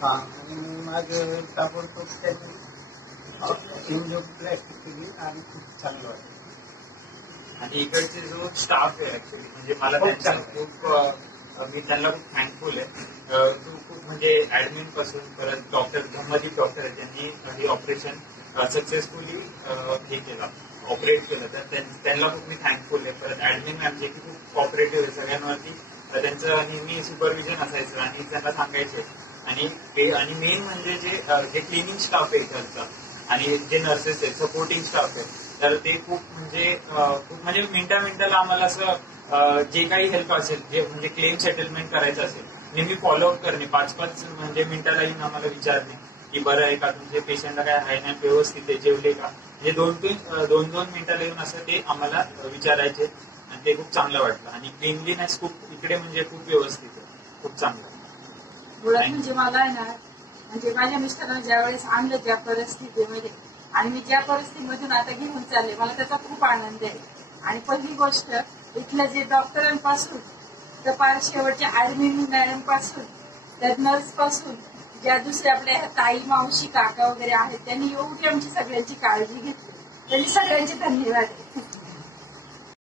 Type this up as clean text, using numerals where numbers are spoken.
हा आणि माझं ताबडतोब त्यांनी एंजिओप्लास्टी केली आणि खूप चांगलं वाटलं. आणि इकडचे जो स्टाफ आहे ऍक्च्युली म्हणजे मला त्यांचा खूप मी त्यांना खूप थँकफुल आहे. तो खूप म्हणजे ऍडमिन पासून परत डॉक्टर धम्मदीप डॉक्टर आहे त्यांनी हे ऑपरेशन सक्सेसफुली हे केलं ऑपरेट केलं तर त्यांना खूप मी थँकफुल आहे. परत ऍडमिन मॅम जे की खूप कॉपरेटिव्ह आहे सगळ्यांवरती त्यांचं नेहमी सुपरविजन असायचं आणि त्यांना सांगायचे आणि मेन म्हणजे जे क्लिनिंग स्टाफ आहे इकडचा आणि जे नर्सेस आहेत सपोर्टिंग स्टाफ आहे तर ते खूप म्हणजे मिनिटाला आम्हाला असं जे काही हेल्प असेल जे म्हणजे क्लेम सेटलमेंट करायचं असेल नेहमी फॉलोअप करणे 5-5 म्हणजे मिनिटाला येऊन आम्हाला विचारणे की बरं आहे का तुमच्या पेशंटला काय आहे ना व्यवस्थित आहे जेवले का म्हणजे 2-2 मिनिटाला येऊन असं ते आम्हाला विचारायचे आणि ते खूप चांगलं वाटलं आणि क्लिनलीनेस खूप इकडे म्हणजे खूप व्यवस्थित आहे खूप चांगलं. मुळात म्हणजे मला आहे ना म्हणजे माझ्या मिस्टरांना ज्या वेळेस आणलं त्या परिस्थितीमध्ये आणि मी ज्या परिस्थितीमधून आता घेऊन चालले मला त्याचा खूप आनंद आहे. आणि पहिली गोष्ट इथल्या जे डॉक्टरांपासून तर फार शेवटच्या ऍडमिन मॅडम पासून तर नर्स पासून ज्या दुसऱ्या आपल्या ताई मावशी काका वगैरे आहेत त्यांनी एवढी आमची सगळ्यांची काळजी घेतली त्यांनी सगळ्यांचे धन्यवाद.